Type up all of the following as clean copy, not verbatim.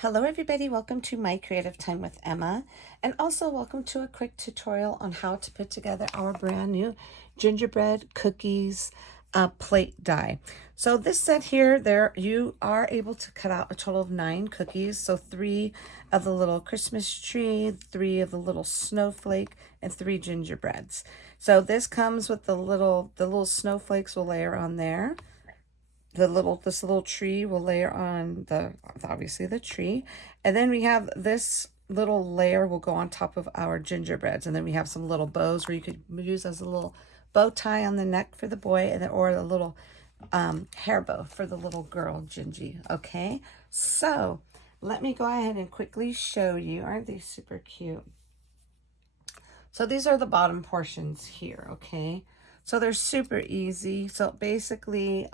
Hello everybody, welcome to My Creative Time with Emma, and also welcome to a quick tutorial on how to put together our brand new gingerbread cookies plate die. So this set here, you are able to cut out a total of 9 cookies. So 3 of the little Christmas tree, 3 of the little snowflake, and 3 gingerbreads. So this comes with the little snowflakes will layer on there. This little tree will layer on obviously the tree, and then we have this little layer will go on top of our gingerbreads, and then we have some little bows where you could use as a little bow tie on the neck for the boy, and then or a little hair bow for the little girl Gingy. Okay, so let me go ahead and quickly show you. Aren't they super cute? So these are the bottom portions here. Okay, so they're super easy. So basically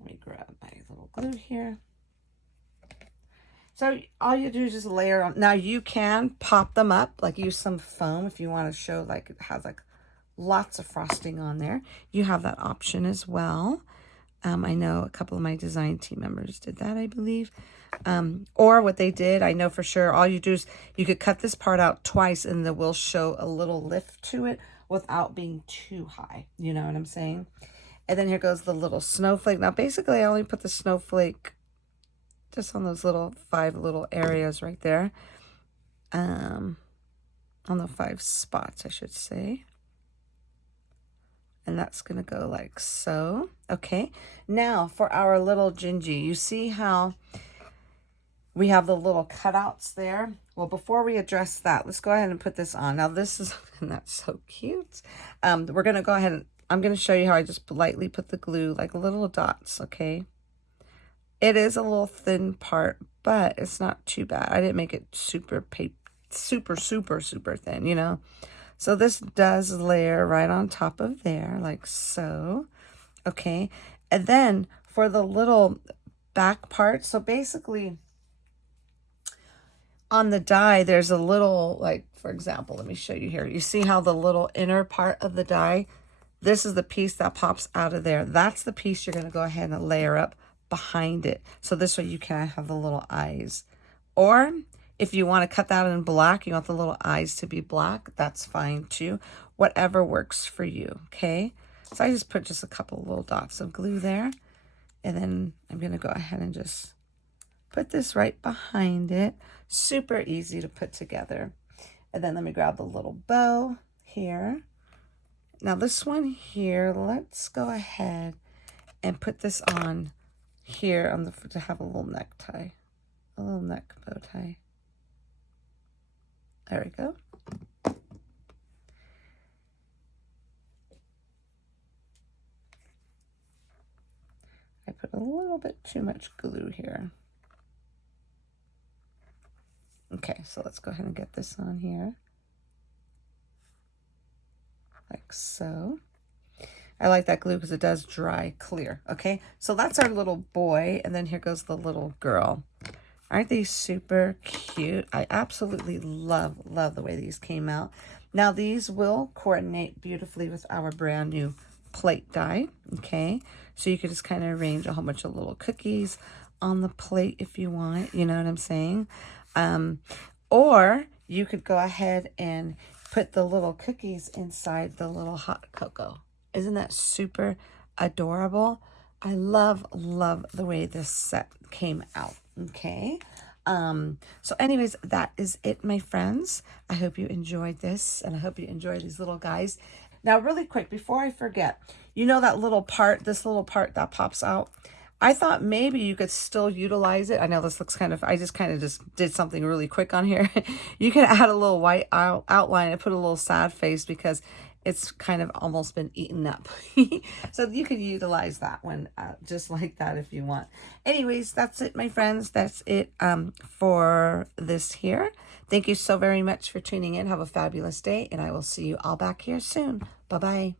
let me grab my little glue here. So all you do is just layer on. Now you can pop them up, like use some foam if you want to show like it has like lots of frosting on there. You have that option as well. I know a couple of my design team members did that, I believe. Or what they did, I know for sure, all you do is you could cut this part out twice and it will show a little lift to it without being too high. You know what I'm saying? And then here goes the little snowflake. Now, basically, I only put the snowflake just on those 5 little areas right there. On the 5 spots, I should say. And that's going to go like so. Okay. Now, for our little Gingy, you see how we have the little cutouts there? Well, before we address that, let's go ahead and put this on. Now, this is, and that's so cute. We're going to go ahead and I'm going to show you how I just lightly put the glue, like little dots, okay? It is a little thin part, but it's not too bad. I didn't make it super thin, you know? So this does layer right on top of there, like so, okay? And then for the little back part, so basically on the die, there's a little, like, for example, let me show you here. You see how the little inner part of the die, this is the piece that pops out of there. That's the piece you're going to go ahead and layer up behind it. So this way you can have the little eyes. Or if you want to cut that in black, you want the little eyes to be black, that's fine too. Whatever works for you, okay? So I just put just a couple little dots of glue there. And then I'm going to go ahead and just put this right behind it. Super easy to put together. And then let me grab the little bow here. Now this one here, let's go ahead and put this on here on to have a little necktie, a little neck bow tie. There we go. I put a little bit too much glue here. Okay, so let's go ahead and get this on here. Like so. I like that glue because it does dry clear. Okay, so that's our little boy, and then here goes the little girl. Aren't they super cute? I absolutely love the way these came out. Now these will coordinate beautifully with our brand new plate die. Okay, so you could just kind of arrange a whole bunch of little cookies on the plate if you want. You know what I'm saying? Or you could go ahead and put the little cookies inside the little hot cocoa. Isn't that super adorable? I love the way this set came out. Okay. So anyways, that is it, my friends. I hope you enjoyed this, and I hope you enjoy these little guys. Now, really quick, before I forget, you know that little part, this little part that pops out? I thought maybe you could still utilize it. I know this looks kind of, I just did something really quick on here. You can add a little white outline and put a little sad face because it's kind of almost been eaten up. So you could utilize that one just like that if you want. Anyways, that's it, my friends. That's it for this here. Thank you so very much for tuning in. Have a fabulous day, and I will see you all back here soon. Bye-bye.